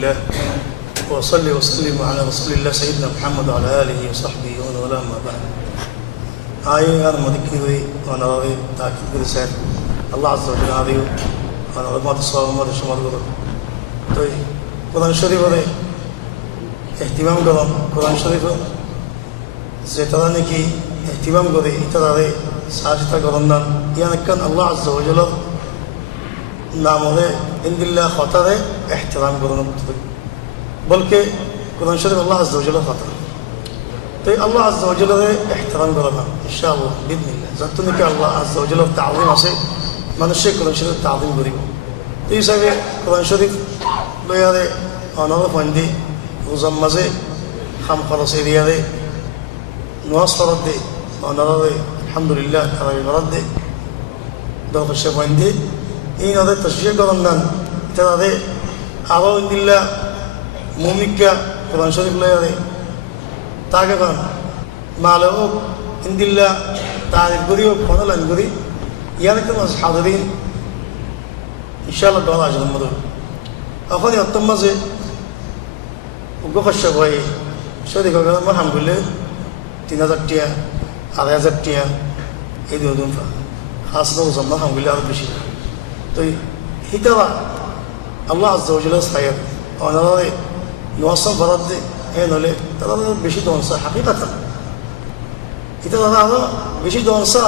لله وصلي وسلم على رسول الله سيدنا محمد وعلى آله وصحبه ومن والاه ما بعد. أنا مذكري وأنا راضي تأكيد برسالة الله عز وجل هذه وأنا رمضان الصلاة وما شمال قدر. طيب قرآن شريف هذا اهتمام قدام قرآن شريف زيتنا كي اهتمام قدام إتداري ساجتا قدامنا يعني كان الله عز وجل নামে ইনদিল্লাহ খতারে এহতিরাম করানো করতে বলকে কোরআন শরীফ আল্লাহ আযজা ওয়া জাল্লা খতা তো আল্লাহ আযজা ওয়া জাল্লারে এহতিরাম করাবা ইনশাআল্লাহ বিইذنিল্লাহ যতটুকু আল্লাহ আযজা ওয়া জাল্লার তাআযীম আছে মানুষে কোরআন শরীফ তাআযীম করিব এই হিসাবে কোরআন শরীফ লয়ারে অনার ফন্দি রোজার মাঝে খাম খরচ এরিয়ারে নামাজ ফরজ দে অনারে আলহামদুলিল্লাহ তারাবি ফরজ দে দরকার ফন্দি এই নদের তশরিহ করান তাদের আরও ইন্দিল্লা মুমিকা কোরআন শরীফ লয়ারে তাকে কারণ মালে হোক ইন্দিল্লা তারিফ করি হোক ফনলান করি ইয়ানে কেন হাজারিন ইনশাআল্লাহ দোয়া আসবেন মতো এখন অত্যম মাঝে উগ্রকশ্য ভয়ে শরীফ আমার হাম করলে 3000 টিয়া 2500 টিয়া এই দুজন খাস জমা হাম করলে আরও বেশি তো হিতাবা আল্লাহ আযজা ওয়া জাল্লা সাইয়্যিদ ওনারে নওয়াসম ফরজ দে এ নলে তারা বেশি দনসা হাকিকাতান এটা তারা বেশি দনসা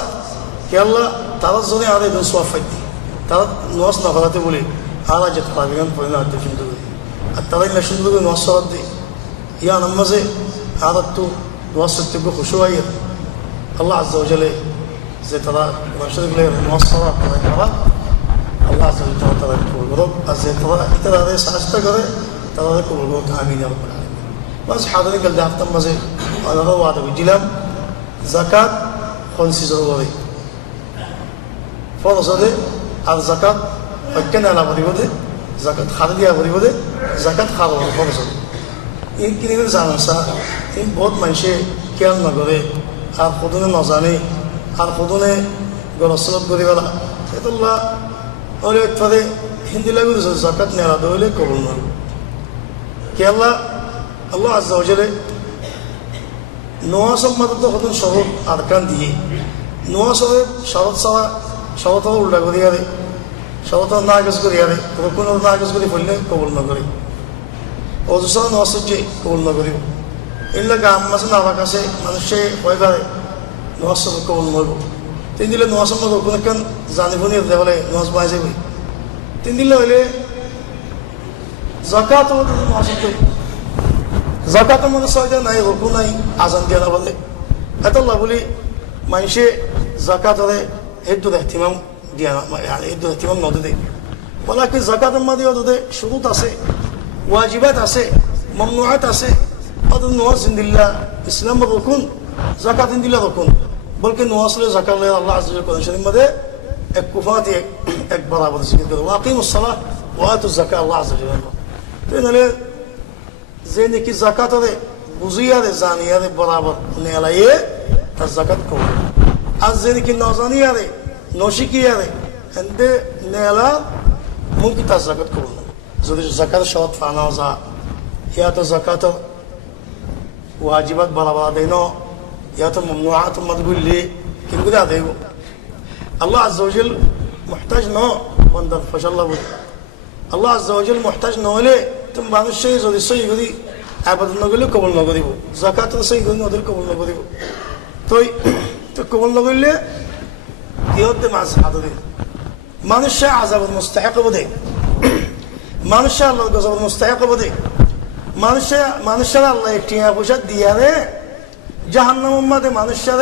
কে আল্লাহ তারা জনে আরে দন সোয়াফাই তারা নওয়াস না ফরাতে বলে আলা যে তারাবিগান পয়না আতে সুন্দর আর তারা না সুন্দর নওয়াস ফরজ দে ইয়া নামাজে আরাতু নওয়াস থেকে খুশুয়াই আল্লাহ আযজা ওয়া জাল্লা যে তারা মাশরুলে নওয়াস ফরজ তারা আল্লাহ আযজা ওয়া জাল্লা তারা কবুল করুক আর যে তারা সাজদা করে তারা কবুল করুক আমিন ইয়া রাব্বাল আলামিন বাস হাদারি কাল দাফতাম মাঝে আলাদা ওয়াদা বুঝিলাম যাকাত খনসি জরুরি ফরজ আছে আর যাকাত হক্কান আলা পরিবদে যাকাত খালি দিয়া পরিবদে যাকাত খাওয়া ফরজ এই কিনে জানান স্যার এই বহুত মানুষে খেয়াল না করে আর খুদনে না জানে আর খুদনে গলসলত করে বেলা এতল্লা ওরে একবারে হিন্দি লাগু যাকাত নেওয়া দইলে কবুল নয় কে আল্লাহ আযজা ওয়া জাল্লা নওয়াজ মদত হতন শরত আরকান দিয়ে নওয়াজের শরত সারা শরত উল্টা করে আরে শরত নাগজ করে আরে রুকুন নাগজ করে বললে কবুল না করে ওজসা নওয়াজ যে কবুল না করিব ইল্লা গাম মাসে না কাছে মানুষে হয় পারে নওয়াজ কবুল নয় তিন দিলে নওয়াজ মদত কোন কান জানিবনি দেবলে নওয়াজ বাই যাবে তিন দিলে হইলে যাকাত ও নওয়াজ যাকাতের মধ্যে সয়দা নাই রুকু নাই আজান দিয়া না বলে এতল্লা বলি মানুষে যাকাতরে এদ্দুর ইহতিমাম দিয়া না এদ্দুর ইহতিমাম নদে দেয় বলা কি যাকাতের মধ্যে ওদের শুরুত আছে ওয়াজিবাত আছে মামনুআত আছে ওদের নওয়াজ ইনদিল্লাহ ইসলামের রুকুন যাকাত ইনদিল্লাহ রুকুন বলকে নওয়াজ লে যাকাত লে আল্লাহ আযজা ওয়া জাল্লা শরীফ মধ্যে এক কুফাত এক বরাবর জিকির করে ওয়াকিমুস সালাহ ওয়া আতুজ যাকাত আল্লাহ আযজা ওয়া জাল্লা তো নালে যে নাকি যাকাতরে বুঝিয়ারে জানিয়ারে বরাবর নেলাইয়ে তার যাকাত কবুল আর যে নাকি নজানিয়ারে নশিকিয়ারে এন্ডে নেলা মুমকিন তার যাকাত কবুল যদি যাকাত শরত ফানা যা ইয়া তো যাকাত ওয়াজিবাত বরাবর দেনো ইয়া তো মামনুআত মদগুলি কিনগুলা দেব আল্লাহ আযজা ওয়া জাল্লা মুহতাজ ন বন্দর ফশাল্লাহ আল্লাহ আযজা ওয়া জাল্লা মুহতাজ নহলে তুমি মানুষের যদি সহি করি আবাদত নগরলে কবল নগরিব যাকাত সহি করি ওদের কবল নগরিব তো কবল নগরলে কি হতে মাছ হাত দিন মানুষে আযাব মুস্তাহিক বোধে মানুষে আল্লাহর গজব মুস্তাহিক বোধে মানুষের আল্লাহ টিয়া পয়সা দিয়া রে জাহান্নামের মধ্যে মানুষের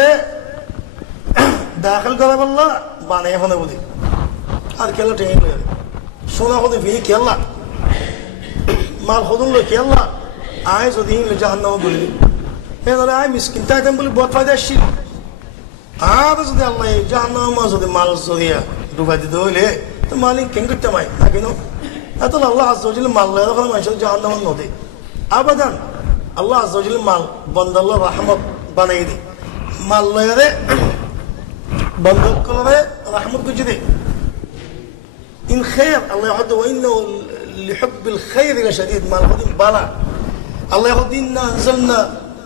দাখিল করা বললা বানাই হনে বলি আর খেলা টেনে সোনা হতে ফিরে খেলা মাল খদুন লো কি আল্লাহ আয় যদি জাহান্নামে বলি এ ধরে আয় মিসকিন তাইতাম বলি বহুত ফায়দা আসছিল আর যদি আল্লাহ জাহান্নামে যদি মাল জরিয়া ডুবাই দিতে হইলে তো মালিক কেন করতে মাই না কেন এত আল্লাহ আযজা ওয়া জাল্লা মাল লয় ওখানে মানুষের জাহান্নামে নদে আবাদান আল্লাহ আযজা ওয়া জাল্লা মাল বন্দাল্লাহ রহমত বানাই দে মাল লয় রে বন্ধ করে রহমত গুজি দে ইন খের আল্লাহ হয়তো ওইন্য লিহুব্বিল খাইরি লাশাদীদ মাল হদিন বালা আল্লাহ ইয়াকুল ইন্না আনজালনা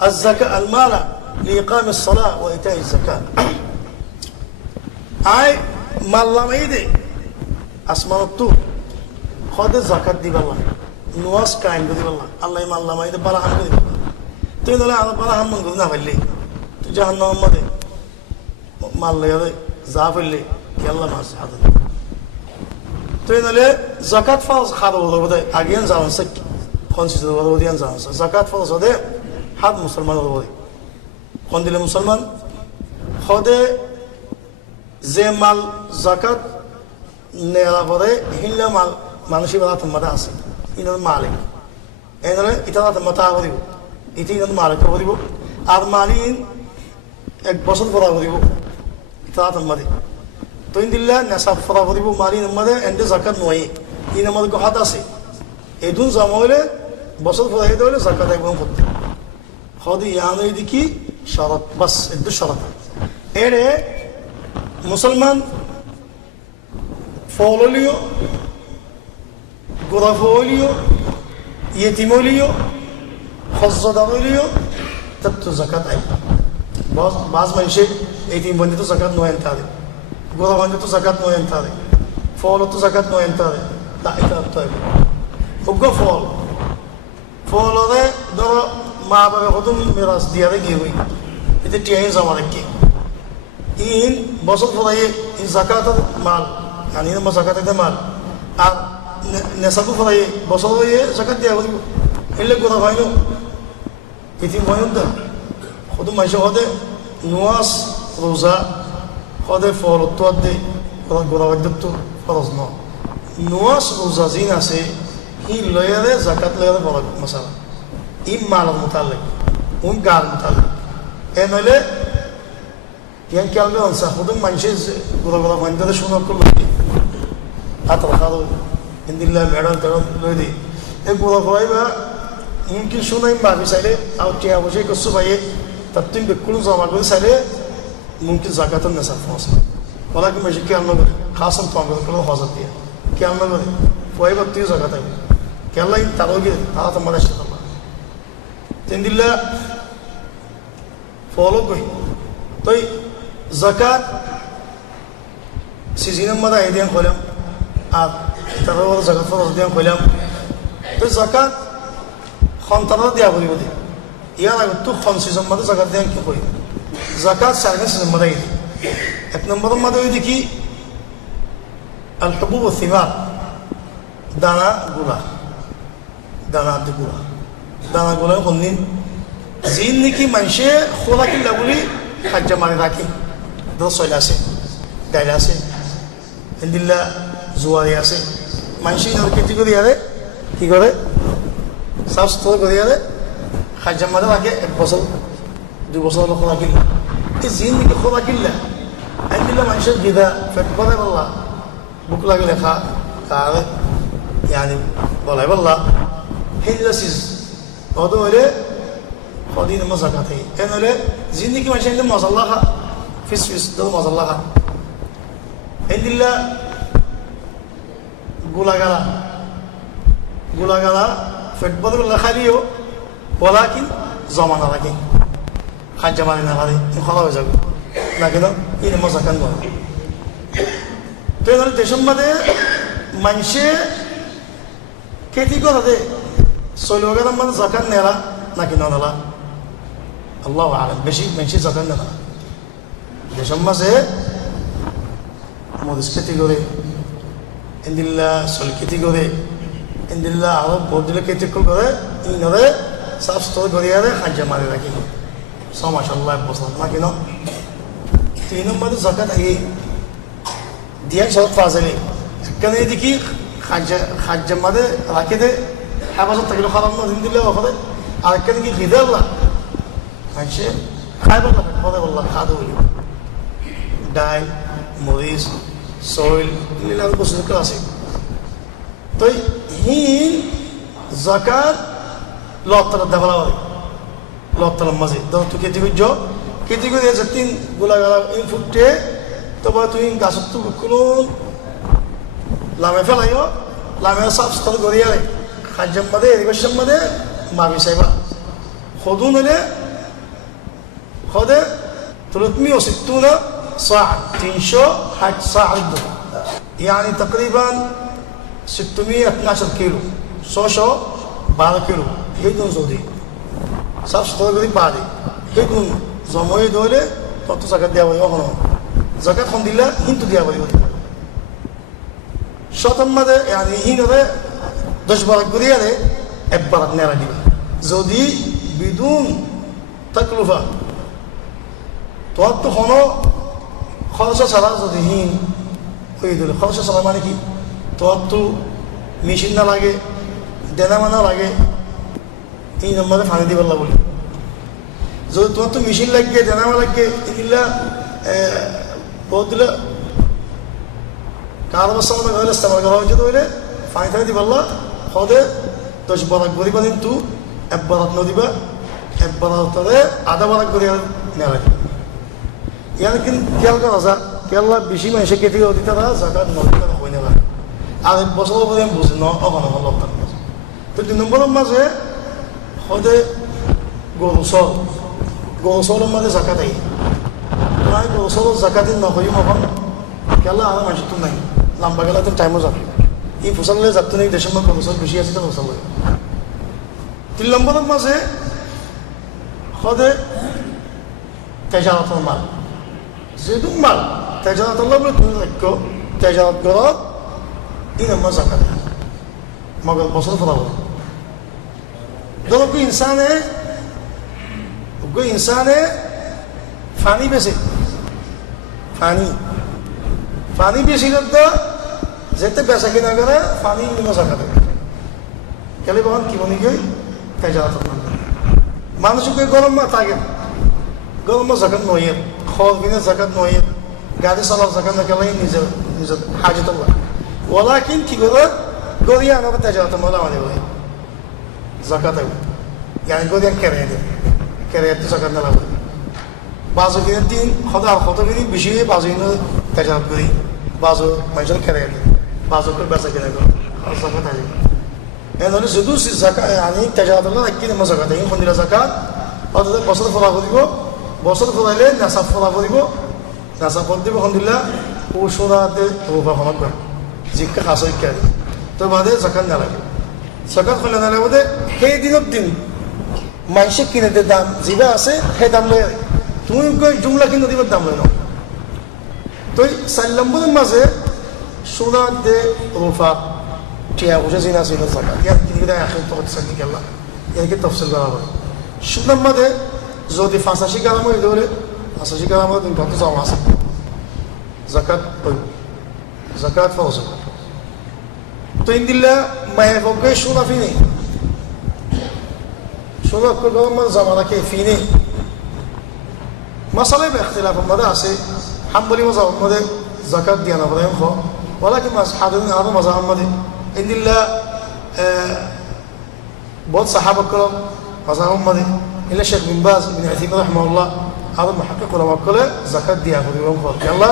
আয-যাকা আল-মালা লিইকামিস সালাহ ওয়া ইতাইজ যাকাত আই মাল্লামাইদে আসমানতু খদে যাকাত দিবাল্লাহ নুয়াস কায়েম দিবাল্লাহ আল্লাহ মাল্লামাইদে বালা হাম দিবাল্লাহ তুই দলে আল্লাহ বালা হাম মন না পারলি তুই জাহান্নাম মধ্যে মাল্লাইদে যা ফেললি কি আল্লাহ মাস হাতে তুই দলে যাকাত ফাজ খাদো বলতে আগেন জানান সক কনসিডার বলদিয়ান জানান যাকাত ফাজ হদে হাদ মুসলমান বলতে কোন দিলে মুসলমান খদে যে মাল যাকাত নেওয়া পরে হিল্লা মাল মানুষই বাধা তোমাদের আছে ইনার মালিক এনারে ইটা মাথা করিব ইটি ইনার মালিক করিব আর মালিন এক বছর পড়া করিব ইটা তোমাদের তুই দিল্লা নেশাব পড়া করিব মালিন আমাদের এন্ডে যাকাত নয় ইন আমাদের হাত আছে এদুন জমা হলে বছর পড়া হইতে হলে যাকাত একদম করতে হদি ইয়ানো দিকি শরত বাস একটু শরত এরে মুসলমান ফললিও গোরাফলিও ইয়েতিমলিও হজ্জদারলিও তত যাকাত আই বাজ মানুষে এইতিম বন্ধে তো যাকাত নয় আনতে গোরা বন্ধে তো যাকাত নয় আনতে ফল তো যাকাত নয় আনতে তা এটা তো উগ্র ফল ফলরে ধরো মা বাবা কত মেরাজ দিয়া গিয়ে হই এতে টিয়াই জমা রাখি ইন বছর ফলাই ইন যাকাতের মাল يعني إنما زكاة المال نسبه فلاي بصلوا زكاة دي أقول إلا كذا فاينو كتير فاينو ده خدوا ما يشوف هذا نواس روزا هذا فورط ده كذا كذا وقدتو خلاص نواس روزا زينة سه هي ليرة زكاة ليرة فرق مثلا إم مال المتعلق قال المتعلق إنه يعني كلامه أنسى خدوا ما يشوف كذا كذا فاينو ده شو نقول أترى هذا إن الله ميران ترى لودي إبوه فايبا ممكن شو نايم بعدي ساله أو تيا وجه كسو فايه تبتين بكل زمان كل ساله ممكن زكاة الناس فاصل ولكن ماشي كلامه خاصم توامر كله خاصة ديه كلامه فايبا تيجي زكاة كلا إن تروجي هذا تمام شيء تمام إن الله فولو كوي توي زكاة سيزينم ماذا يدين خلهم আর তারপরে জাকাত ফরজ দিয়া কইলাম তো জাকাত খন্তরা দিয়া বলিব দি ইয়ার আগে তো খন সিজন মধ্যে জাকাত দিয়া কি কই জাকাত সারগা সিজন মধ্যে এক নম্বরের মধ্যে ওই দেখি আল হুবুব ওয়া সিমার দানা গুলা দানা গুলা কোনদিন জিন নাকি মানুষে খোলা কিল্লা বলি খাদ্য মারে রাখি দশ আছে গাইলা আছে হিন্দিল্লা জুয়ারি আছে মানুষই খেতি করি আরে কি করে সাফ সুতরা করি আরে খাদ্য মাঝে রাখে 1 বছর 2 বছর খোলা কিল্লা এই জিন নাকি খোলা কিল্লা আইদিল্লা মানুষের গিদা ফেট করে বললা বুক লাগলে খাবে يعني বলাই বললা হিল্লা সিজ ওদো হলে খদিন মজাকাতে এন হলে জিন নাকি মানুষের মজাল্লা খা ফিস দো মজাল্লা খা আইদিল্লা গুলাগালা ফেটবল লেখালিও বলা কি জমা না লাগে খাদ্য মারি না লাগে খোলা হয়ে যাবে না কেন এই মজা কেন তো এখানে দেশের মধ্যে মানুষে খেতি করাতে চলিবার মানে জাকাত নেলা নাকি নলা আল্লাহ আলম বেশি মানুষের জাকাত নেলা দেশের মাঝে মরিচ খেতি করে ইন্দিল্লা চল খেতি করে ইন্দিল্লা আরো বদলে খেতি করে ইনরে সাফ সুতরা করে আরে খাদ্য মারি রাখি মাশাআল্লাহ বছর না কেন 3 নম্বরে জাকাত আগে দিয়া সব ফাজলে কেন দেখি খাদ্য মারে রাখি দে হেফাজত থাকলে খারাপ না দিলে ওখানে আর কেন কি খিদে আল্লাহ মানুষে খাইবার না পরে বললাম খাদো বলি ডাল মরিচ soil লীলার বস্তু আছে তো হিন জাকাত লতার দেওয়া হয় লতার মাঝে ধর তুই খেতে করে তিন গোলা গালা ইন ফুটে তবে তুই গাছত তো কোনো লামে ফেলাইও লামের সাফ স্থল করিয়া খাজ্জাম মাদে এরিবাসাম মাদে মাবি সাইবা খদুন হলে খদে তুলুতমি ও সিত্তুনা সাহ 360 সাহ يعني تقريبا 612 كيلو 612 كيلو هيدون زودي صار شغل بعدي هيدون زموي دولة تطو زكاة ديابولي وخنو زكاة الحمد لله هنتو ديابولي شطن ماذا يعني هنا ده دشبارك قرية ده ابارك نرى دي زودي بدون تكلفة تواتو خنو خالصة صلاة زودي هين হয়ে খরচ চলা মানে কি তোমার তো মেশিন না লাগে দেনামা না লাগে এই নম্বরে ফানি দিবার না বলি যদি তোমার তো মেশিন লাগে দেনামা লাগে এগুলা বহুত দিলে কার অবস্থা মনে হলে ইস্তেমাল করা হয়েছে তো হইলে ফানি থানি দিবার না হদে 10 বরাক করিবা কিন্তু 1 বরাক নদিবা 1 বরাক আধা বরাক করে নেওয়া লাগে ইয়ার কিন্তু খেয়াল করা যায় কেল্লা বেশি মানুষের কেটে দিতে তারা জাকাত নদীতে হয়ে নেবে আর বছর পরে আমি বুঝি অগণ লক্ষণ তো 2 নম্বরের মাঝে হদে গরু চলের মাঝে জাকাত আই প্রায় গরু চলের জাকাত নকরি মখন কেল্লা আর মানুষের তো নাই লম্বা গেলে তো টাইমও যাবে এই ফসলে যাতে নেই দেশের মধ্যে গরু চল বেশি আছে তো ফসল 3 নম্বরের মাঝে হদে তেজারতের মাল যেহেতু মাল তেজারত আল্লাহ বলে তুমি রাখো তেজারত গরত এই নম্বর জাকাত মগল বছর ফলা বলে ধরো कोई इंसान है फानी बेचे फानी बेची करता যেতে বেচা কিনা করে ফানি নিমা জাকাত কেলে বহন কি বনি গই তেজারত মানুষকে গরম মা থাকে গরম জাকাত নয় খল বিনা জাকাত নয় গাড়ি চালার জাকাত না কেলে নিজের হাজত আল্লাহ ওয়ালাকিন কি করে গরিয়া না তেজারত মালা মানে বলে জাকাত يعني গরিয়া কেরে তো জাকাত না লাগে বাজু কিনে দিন খদার কত কিনে বেশি বাজু কিনে তেজারত করি বাজু মানুষের কেরে বাজু করে বেচা কিনা করে জাকাত আছে এনে শুধু জাকাত يعني তেজারত না কি না জাকাত এই মন্দিরা জাকাত অথবা বছর ফলা করিব বছর ফলাইলে নাসাব ফলা করিব নাসাব ফল দিব আলহামদুলিল্লাহ ও সোনাতে রূপা ক্ষমা করে জিজ্ঞা খাসো ইত্যাদি তো বাদে জাকাত না লাগে জাকাত ফলে না লাগে সেই দিনের দিন মানুষে কিনে দে দাম যেটা আছে সেই দাম লয় তুমি জুমলা কিনে দিবার দাম লয় না তো 4 নম্বরের মাঝে সোনা দে রূপা টিয়া বুঝে জিনা জিনা জাকাত ইয়ার কিনে দেয় আখির তো হচ্ছে কি আল্লাহ একে তফসিল করা হবে সুন্দর মাঝে যদি 85 গ্রাম হয়ে ধরে 85 গ্রাম দিন কত জমা আছে জাকাত ফরজ তো ইনদিল্লা মায়ের পক্ষে সোনা ফিনি সোনা গরমের জমা রাখে ফিনি মাসালে ইখতিলাফ মধ্যে আছে হাম্বলি মজাব মধ্যে জাকাত দিয়া না বলেন খো ولكن হাদিন আরো মজাব মধ্যে ইনদিল্লা বহুত সাহাবা کرام মজাব মধ্যে إلا الشيخ بن باز بن عثيمين رحمه الله هذا محقق لما قال زكاة دي أخذ يوم فضل يلا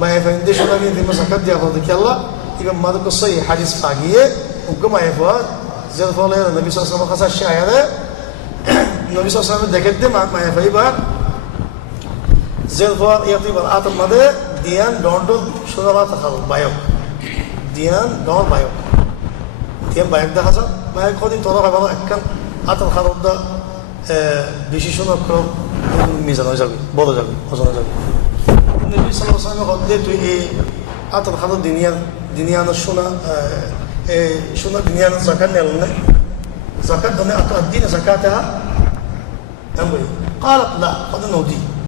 ما يفندش ولا مين دي زكاة دي أخذ يلا إذا ما ذكر صحيح حديث فاقية وكما يفعل زي فضل النبي صلى الله عليه وسلم خاصة الشيء هذا النبي صلى الله عليه وسلم ذكرت ما يفعل بقى زي فضل يعطي برات المدى ديان دونتو شو ذا تخلص بايو ديان دون بايو ديان بايو ده حسن ما يقولين ترى هذا أكن أتى الخلط ده বেশি সময় মিজানো যাবে বড় যাবে ওজন যাবে নবী সাল্লাল্লাহু আলাইহি ওয়াসাল্লাম বলতে তুই এই আতর খাদ দুনিয়ার সোনা দুনিয়ার জাকাত নেল না জাকাত দনে আতর দিন জাকাতها قالت لا قد نودي